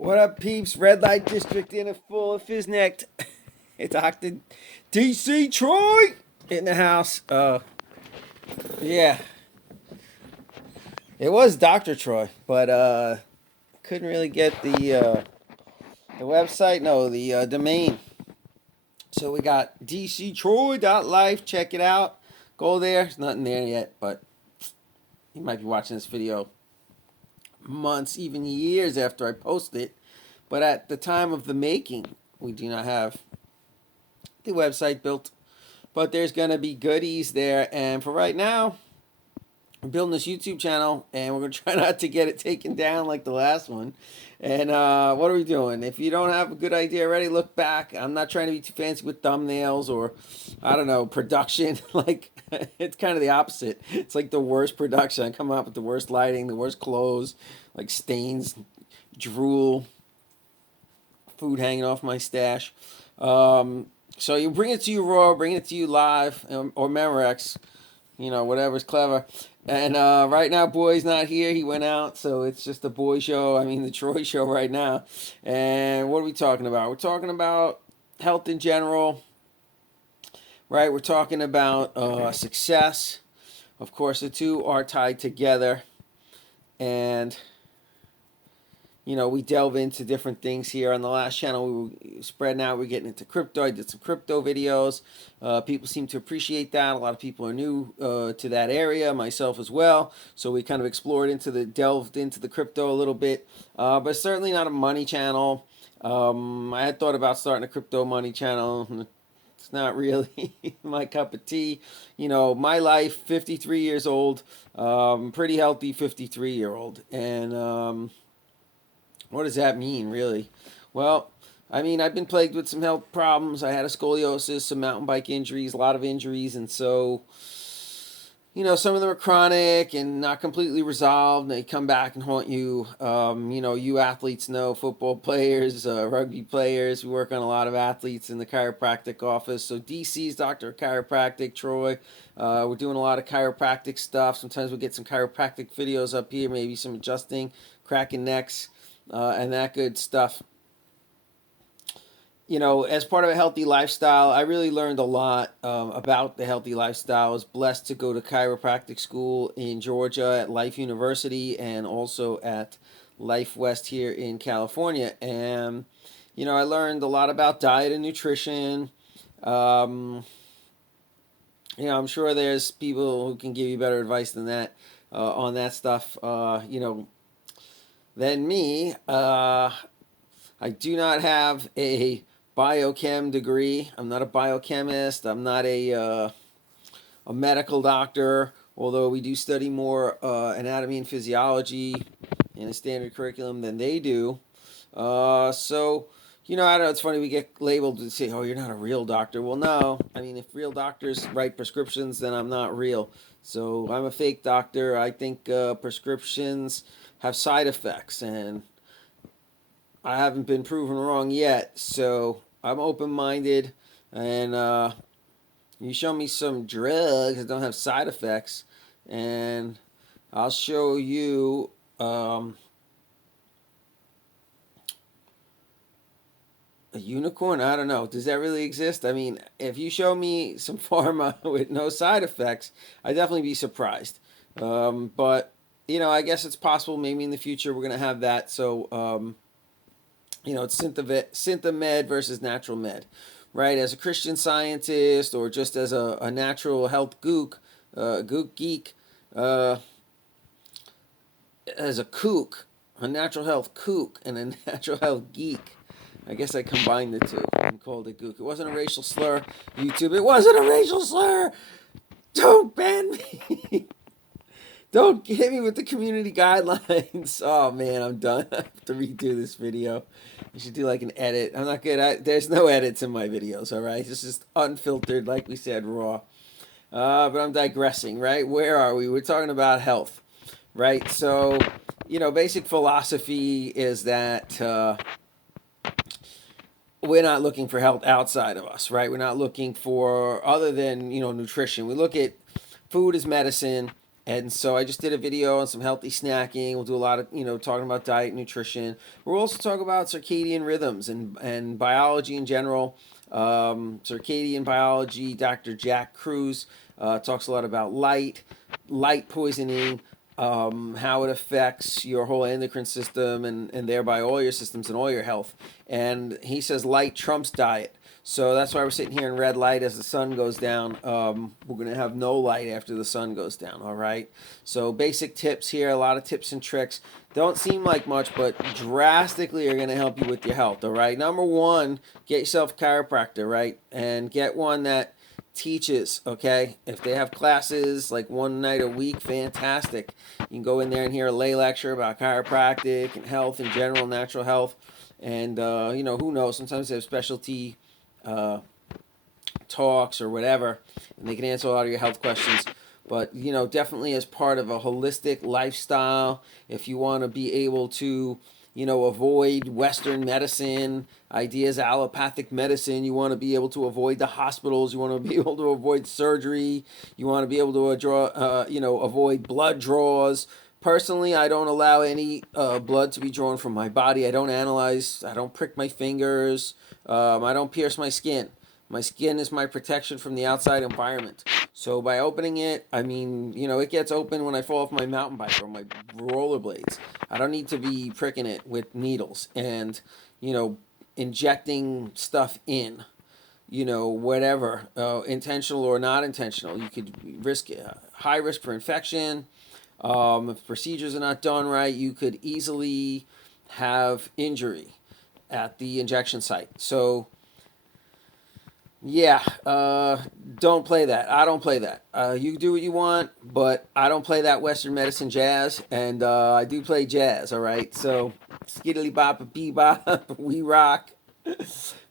What up, peeps? Red light district in a full of fiznecked. It's Dr. DC Troy in the house. Yeah, it was Dr. Troy, but couldn't really get the website. No, the domain. So we got dctroy.life. Check it out. Go there. There's nothing there yet, but you might be watching this video months, even years after I post it. But at the time of the making, we do not have the website built. But there's going to be goodies there. And for right now, we're building this YouTube channel, and we're going to try not to get it taken down like the last one. And what are we doing? If you don't have a good idea already, look back. I'm not trying to be too fancy with thumbnails or, I don't know, production. Like, it's kind of the opposite. It's like the worst production. I come up with the worst lighting, the worst clothes, like stains, drool, food hanging off my stash. So you bring it to you raw, bring it to you live, or Memorex, whatever's clever. And right now, Boy's not here. He went out, so it's just the Boy show. I mean, the Troy show right now. And what are we talking about? We're talking about health in general, right? We're talking about success. Of course, the two are tied together. And we delve into different things here. On the last channel, we were spreading out. We're getting into crypto. I did some crypto videos. People seem to appreciate that. A lot of people are new to that area, myself as well. So we kind of delved into the crypto a little bit. But certainly not a money channel. I had thought about starting a crypto money channel. It's not really my cup of tea. My life, 53 years old, pretty healthy 53-year-old. And what does that mean, really? Well, I mean, I've been plagued with some health problems. I had a scoliosis, some mountain bike injuries, a lot of injuries, and so, some of them are chronic and not completely resolved. And they come back and haunt you. You athletes know, football players, rugby players. We work on a lot of athletes in the chiropractic office. So DC's Doctor of Chiropractic, Troy. We're doing a lot of chiropractic stuff. Sometimes we get some chiropractic videos up here, maybe some adjusting, cracking necks. And that good stuff. As part of a healthy lifestyle, I really learned a lot about the healthy lifestyle. I was blessed to go to chiropractic school in Georgia at Life University and also at Life West here in California. And, I learned a lot about diet and nutrition. I'm sure there's people who can give you better advice than that on that stuff. Than me. I do not have a biochem degree. I'm not a biochemist. I'm not a medical doctor, although we do study more anatomy and physiology in a standard curriculum than they do. So, I don't know, it's funny, we get labeled to say, oh, you're not a real doctor. Well, no. I mean, if real doctors write prescriptions, then I'm not real. So I'm a fake doctor. I think prescriptions have side effects, and I haven't been proven wrong yet. So I'm open-minded, and you show me some drugs that don't have side effects, and I'll show you a unicorn? I don't know. Does that really exist? I mean, if you show me some pharma with no side effects, I'd definitely be surprised. But, I guess it's possible maybe in the future we're going to have that. So, it's synthomed versus natural med, right? As a Christian Scientist or just as a natural health gook geek, as a kook, a natural health kook and a natural health geek. I guess I combined the two and called it gook. It wasn't a racial slur, YouTube. It wasn't a racial slur. Don't ban me. Don't hit me with the community guidelines. Oh, man, I'm done. I have to redo this video. I should do like an edit. I'm not good. There's no edits in my videos, all right? It's just unfiltered, like we said, raw. But I'm digressing, right? Where are we? We're talking about health, right? So, basic philosophy is that we're not looking for health outside of us, right? We're not looking for other than, nutrition. We look at food as medicine, And so I just did a video on some healthy snacking. We'll do a lot of, talking about diet and nutrition. We'll also talk about circadian rhythms and biology in general. Circadian biology, Dr. Jack Cruz talks a lot about light poisoning, how it affects your whole endocrine system and thereby all your systems and all your health. And he says light trumps diet. So that's why we're sitting here in red light as the sun goes down. We're going to have no light after the sun goes down, all right? So basic tips here, a lot of tips and tricks. Don't seem like much, but drastically are going to help you with your health, all right? Number one, get yourself a chiropractor, right? And get one that teaches, okay? If they have classes like one night a week, fantastic. You can go in there and hear a lay lecture about chiropractic and health in general, natural health. And, who knows? Sometimes they have specialty talks or whatever, and they can answer a lot of your health questions. But, definitely as part of a holistic lifestyle, if you want to be able to, avoid Western medicine, ideas, allopathic medicine, you want to be able to avoid the hospitals, you want to be able to avoid surgery, you want to be able to avoid blood draws. Personally, I don't allow any blood to be drawn from my body. I don't analyze. I don't prick my fingers. I don't pierce my skin. My skin is my protection from the outside environment. So by opening it, it gets open when I fall off my mountain bike or my rollerblades. I don't need to be pricking it with needles and, injecting stuff in, whatever, intentional or not intentional. You could risk high risk for infection. If procedures are not done right, you could easily have injury at the injection site. So, yeah, don't play that. I don't play that. You do what you want, but I don't play that Western medicine jazz, and I do play jazz, all right? So, skiddly bop, bebop, we rock,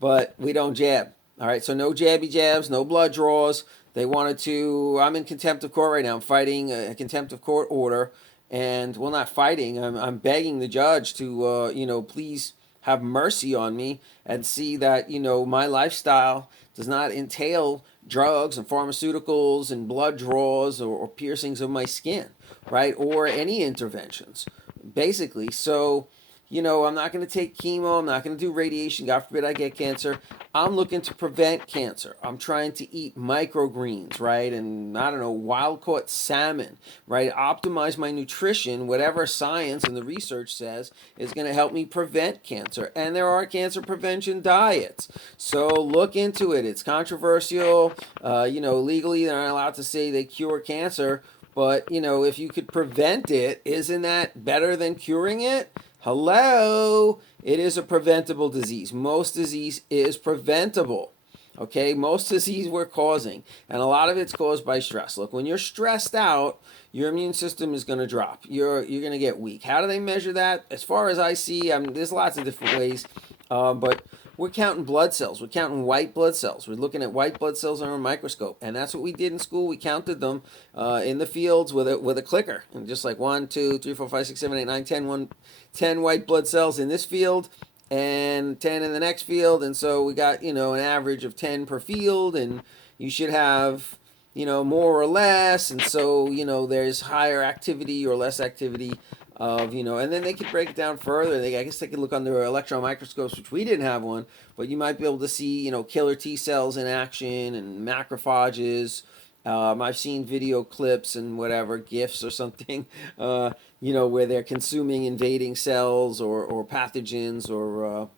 but we don't jab, all right? So, no jabby jabs, no blood draws. They wanted to. I'm in contempt of court right now. I'm fighting a contempt of court order, and well, not fighting. I'm begging the judge to please have mercy on me and see that my lifestyle does not entail drugs and pharmaceuticals and blood draws or piercings of my skin, right? Or any interventions, basically. So, I'm not going to take chemo. I'm not going to do radiation. God forbid I get cancer. I'm looking to prevent cancer. I'm trying to eat microgreens, right? And I don't know, wild caught salmon, right? Optimize my nutrition, whatever science and the research says is going to help me prevent cancer. And there are cancer prevention diets. So look into it. It's controversial. Legally they're not allowed to say they cure cancer. But, if you could prevent it, isn't that better than curing it? Hello? It is a preventable disease. Most disease is preventable. Okay? Most disease we're causing. And a lot of it's caused by stress. Look, when you're stressed out, your immune system is going to drop. You're going to get weak. How do they measure that? As far as I see, there's lots of different ways. But we're counting blood cells. We're counting white blood cells. We're looking at white blood cells under a microscope, and that's what we did in school. We counted them in the fields with a clicker, and just like 1, 2, 3, 4, 5, 6, 7, 8, 9, 10, 10 white blood cells in this field, and 10 in the next field, and so we got an average of 10 per field, and you should have more or less, and so there's higher activity or less activity of and then they could break it down further. I guess they could look under electron microscopes, which we didn't have one, but you might be able to see killer T cells in action and macrophages. I've seen video clips and whatever gifs or something, where they're consuming invading cells or pathogens or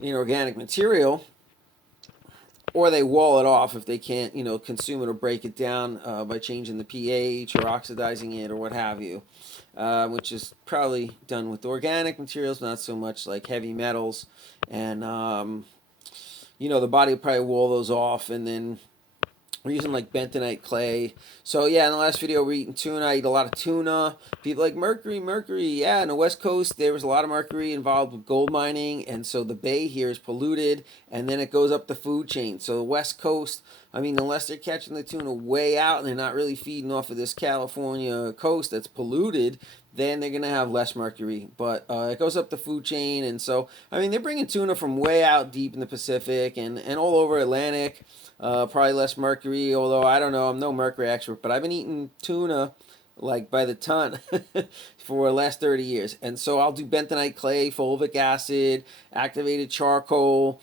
inorganic material. Or they wall it off if they can't, consume it or break it down by changing the pH or oxidizing it or what have you, which is probably done with organic materials, not so much like heavy metals. And, the body will probably wall those off, and then we're using like bentonite clay. So yeah, in the last video we're eating tuna. I eat a lot of tuna. People like mercury. Yeah, in the West Coast there was a lot of mercury involved with gold mining, and so the bay here is polluted, and then it goes up the food chain. So the West Coast, unless they're catching the tuna way out and they're not really feeding off of this California coast that's polluted, then they're going to have less mercury. But it goes up the food chain. And so, I mean, they're bringing tuna from way out deep in the Pacific and all over Atlantic. Probably less mercury, although I don't know. I'm no mercury expert, but I've been eating tuna like by the ton for the last 30 years. And so I'll do bentonite clay, fulvic acid, activated charcoal,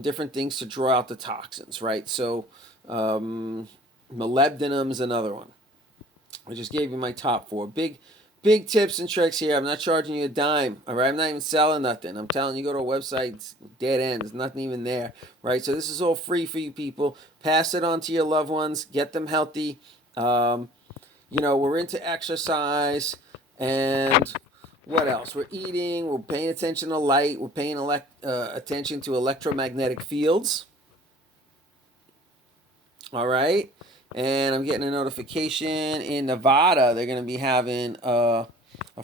different things to draw out the toxins, right? So molybdenum is another one. I just gave you my top 4. Big tips and tricks here. I'm not charging you a dime, all right? I'm not even selling nothing. I'm telling you, go to a website, it's dead end. There's nothing even there, right? So this is all free for you people. Pass it on to your loved ones. Get them healthy. We're into exercise, and what else? We're eating. We're paying attention to light. We're paying attention to electromagnetic fields. All right. And I'm getting a notification in Nevada. They're going to be having a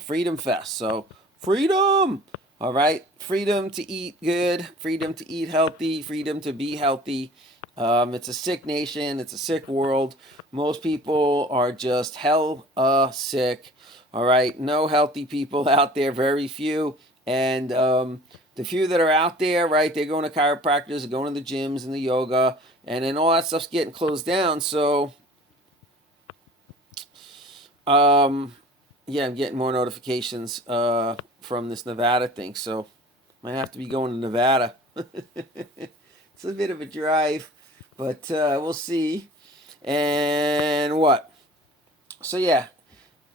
Freedom Fest. So, freedom! All right. Freedom to eat good. Freedom to eat healthy. Freedom to be healthy. It's a sick nation. It's a sick world. Most people are just sick. All right. No healthy people out there. Very few. And the few that are out there, right, they're going to chiropractors, they're going to the gyms and the yoga, and then all that stuff's getting closed down. So, I'm getting more notifications from this Nevada thing. So, might have to be going to Nevada. It's a bit of a drive, but we'll see. And what? So, yeah,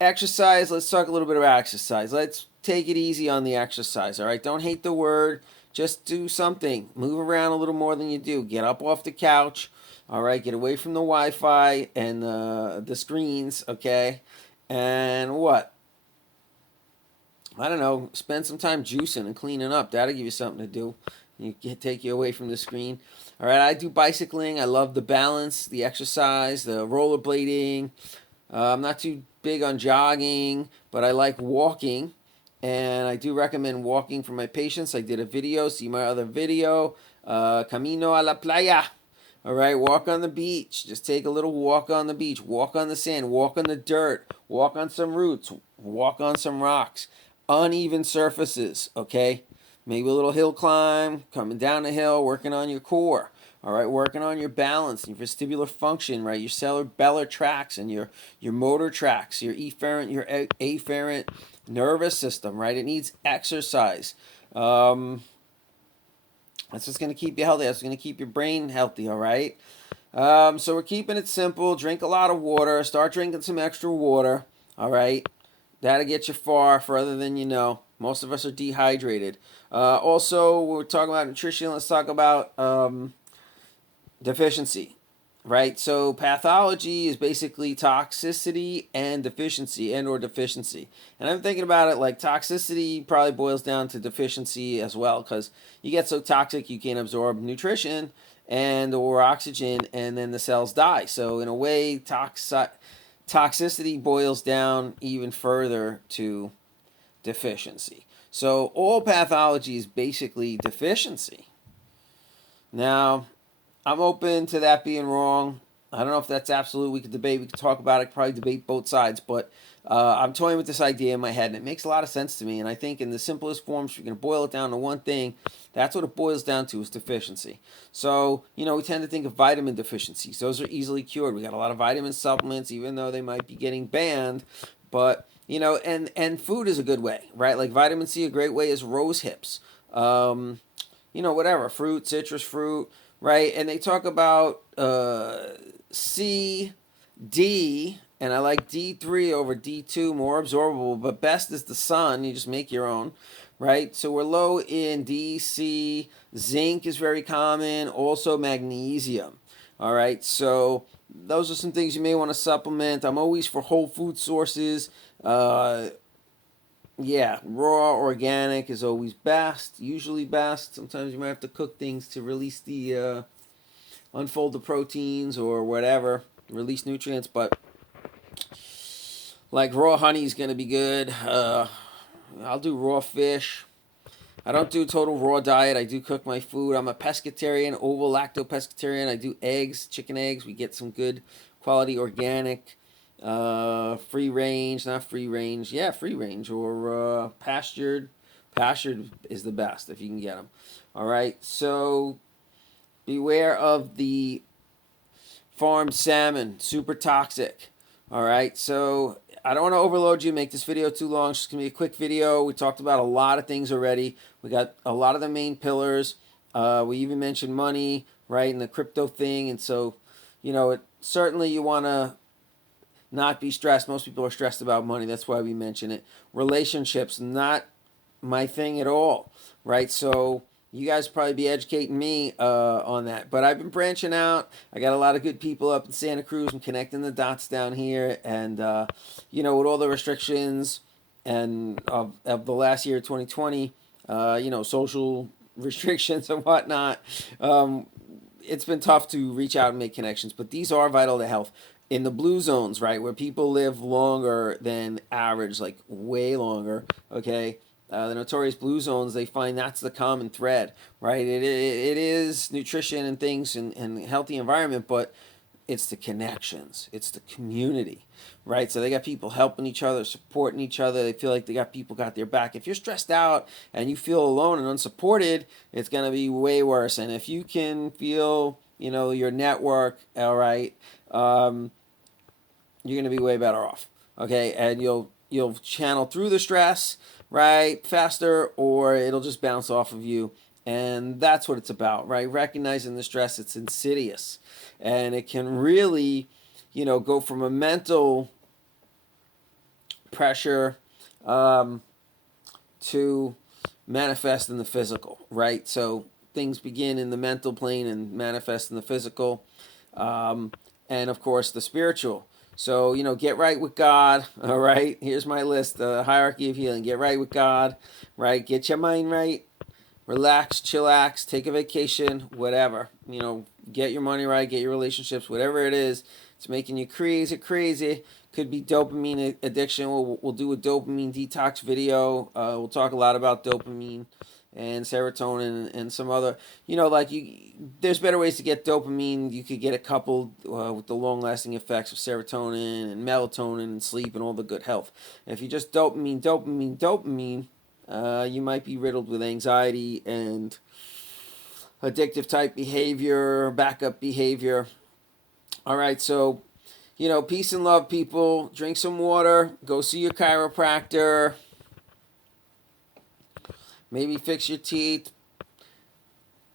exercise. Let's talk a little bit about exercise. Let's take it easy on the exercise, all right? Don't hate the word. Just do something. Move around a little more than you do. Get up off the couch, all right? Get away from the Wi-Fi and the screens, okay? And what? I don't know. Spend some time juicing and cleaning up. That'll give you something to do. Take you away from the screen. All right, I do bicycling. I love the balance, the exercise, the rollerblading. I'm not too big on jogging, but I like walking. And I do recommend walking for my patients. I did a video. See my other video. Camino a la playa. All right, walk on the beach. Just take a little walk on the beach. Walk on the sand. Walk on the dirt. Walk on some roots. Walk on some rocks. Uneven surfaces, okay? Maybe a little hill climb, coming down a hill, working on your core. All right, working on your balance, your vestibular function, right? Your cerebellar tracts and your motor tracts, your efferent, your afferent nervous system, right? It needs exercise. That's what's going to keep you healthy. That's going to keep your brain healthy, all right? So we're keeping it simple. Drink a lot of water. Start drinking some extra water, all right? That'll get you further than you know. Most of us are dehydrated. Also, we're talking about nutrition. Let's talk about deficiency, right? So pathology is basically toxicity and deficiency or deficiency. And I'm thinking about it like toxicity probably boils down to deficiency as well, because you get so toxic you can't absorb nutrition or oxygen, and then the cells die. So in a way, toxicity boils down even further to deficiency. So all pathology is basically deficiency. Now, I'm open to that being wrong. I don't know if that's absolute. We could debate. We could talk about it. Probably debate both sides. But I'm toying with this idea in my head, and it makes a lot of sense to me. And I think in the simplest forms, if you're going to boil it down to one thing, that's what it boils down to is deficiency. So, we tend to think of vitamin deficiencies. Those are easily cured. We got a lot of vitamin supplements, even though they might be getting banned. But, and food is a good way, right? Like vitamin C, a great way is rose hips. Whatever, fruit, citrus fruit, right? And they talk about C, D, and I like D3 over D2, more absorbable, but best is the sun. You just make your own, right? So we're low in D, C. Zinc is very common, also magnesium. All right, so those are some things you may want to supplement. I'm always for whole food sources. Raw organic is always best, usually best. Sometimes you might have to cook things to release the unfold the proteins or whatever, release nutrients, but like raw honey is going to be good. I'll do raw fish. I don't do total raw diet. I do cook my food. I'm a pescatarian, ovo-lacto pescatarian. I do eggs, chicken eggs. We get some good quality organic free range, not free range, yeah, free range, or pastured. Pastured is the best if you can get them. All right, so beware of the farmed salmon, super toxic. All right, so I don't want to overload you, make this video too long. It's just gonna be a quick video. We talked about a lot of things already. We got a lot of the main pillars. We even mentioned money, right, and the crypto thing. And so, certainly you want to not be stressed. Most people are stressed about money. That's why we mention it. Relationships, not my thing at all, right? So you guys probably be educating me on that. But I've been branching out. I got a lot of good people up in Santa Cruz. I'm connecting the dots down here. And, with all the restrictions and of the last year, 2020, social restrictions and whatnot, it's been tough to reach out and make connections. But these are vital to health. In the blue zones, right, where people live longer than average, like way longer, okay, the notorious blue zones, they find that's the common thread, right? It is nutrition and things and healthy environment, but it's the connections, it's the community, right? So they got people helping each other, supporting each other. They feel like they got people got their back. If you're stressed out and you feel alone and unsupported, it's going to be way worse. And if you can feel, your network, all right, you're going to be way better off. Okay, and you'll channel through the stress, right, faster, or it'll just bounce off of you. And that's what it's about, right? Recognizing the stress, it's insidious. And it can really, go from a mental pressure to manifest in the physical, right? So things begin in the mental plane and manifest in the physical. And of course, the spiritual. So, get right with God, all right? Here's my list, the hierarchy of healing. Get right with God, right? Get your mind right, relax, chillax, take a vacation, whatever. Get your money right, get your relationships, whatever it is. It's making you crazy. Could be dopamine addiction. We'll do a dopamine detox video. We'll talk a lot about dopamine and serotonin and some other, there's better ways to get dopamine. You could get it coupled with the long-lasting effects of serotonin and melatonin and sleep and all the good health. And if you just dopamine, you might be riddled with anxiety and addictive type behavior, backup behavior. All right, so, peace and love, people. Drink some water. Go see your chiropractor. Maybe fix your teeth.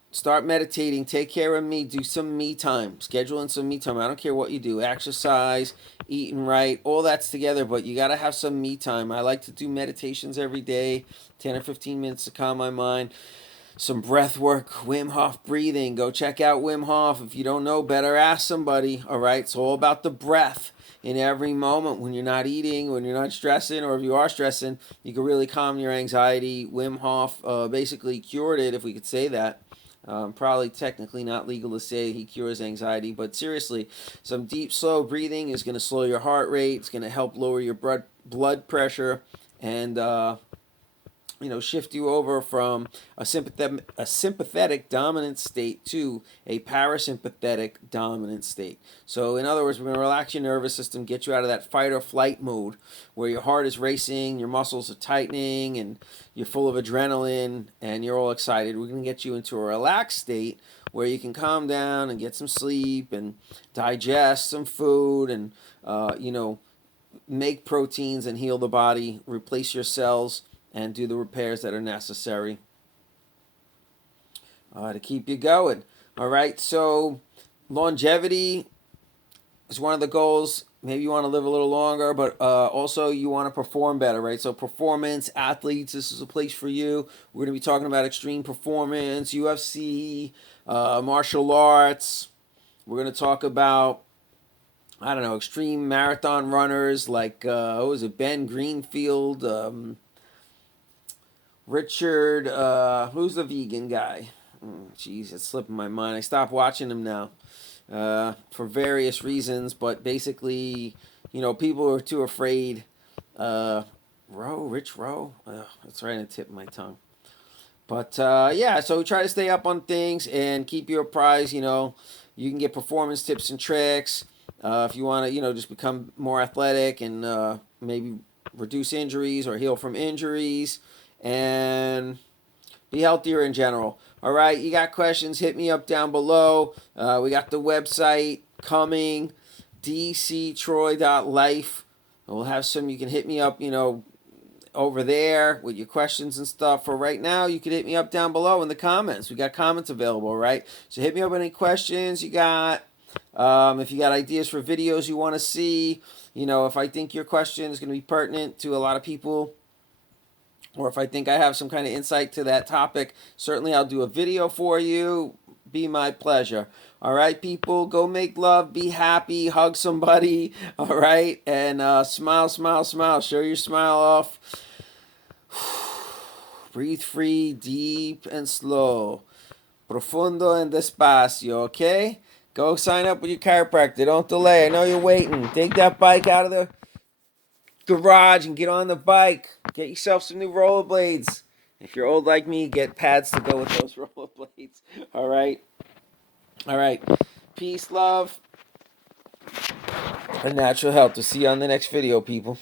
Start meditating. Take care of me. Do some me time. Schedule in some me time. I don't care what you do. Exercise, eating right, all that's together, but you got to have some me time. I like to do meditations every day, 10 or 15 minutes to calm my mind. Some breath work, Wim Hof breathing. Go check out Wim Hof. If you don't know, better ask somebody. All right, it's all about the breath. In every moment when you're not eating, when you're not stressing, or if you are stressing, you can really calm your anxiety. Wim Hof basically cured it, if we could say that. Probably technically not legal to say he cures anxiety, but seriously, some deep, slow breathing is going to slow your heart rate. It's going to help lower your blood pressure and shift you over from a sympathetic dominant state to a parasympathetic dominant state. So in other words, we're going to relax your nervous system, get you out of that fight or flight mode where your heart is racing, your muscles are tightening, and you're full of adrenaline, and you're all excited. We're going to get you into a relaxed state where you can calm down and get some sleep and digest some food and, make proteins and heal the body, replace your cells, and do the repairs that are necessary to keep you going. All right, so longevity is one of the goals. Maybe you want to live a little longer, but also you want to perform better, right? So performance, athletes, this is a place for you. We're going to be talking about extreme performance, UFC, martial arts. We're going to talk about, extreme marathon runners like, Ben Greenfield, Richard, who's the vegan guy? Jeez, it's slipping my mind. I stopped watching him now for various reasons, but basically, people are too afraid. Rich Rowe? That's right on the tip of my tongue. But so try to stay up on things and keep you apprised. You can get performance tips and tricks. If you want to, just become more athletic and maybe reduce injuries or heal from injuries and be healthier in general. All right, you got questions, hit me up down below. We got the website coming, dctroy.life. We'll have some, you can hit me up, over there with your questions and stuff. For right now, you can hit me up down below in the comments. We got comments available, right? So hit me up with any questions you got. If you got ideas for videos you want to see, if I think your question is going to be pertinent to a lot of people, or if I think I have some kind of insight to that topic, certainly I'll do a video for you. Be my pleasure. All right, people, go make love, be happy, hug somebody. All right, and smile, smile, smile. Show your smile off. Breathe free, deep and slow. Profundo and despacio, okay? Go sign up with your chiropractor. Don't delay. I know you're waiting. Take that bike out of the garage and get on the bike. Get yourself some new rollerblades. If you're old like me, get pads to go with those rollerblades. All right. All right. Peace, love, and natural health. We'll see you on the next video, people.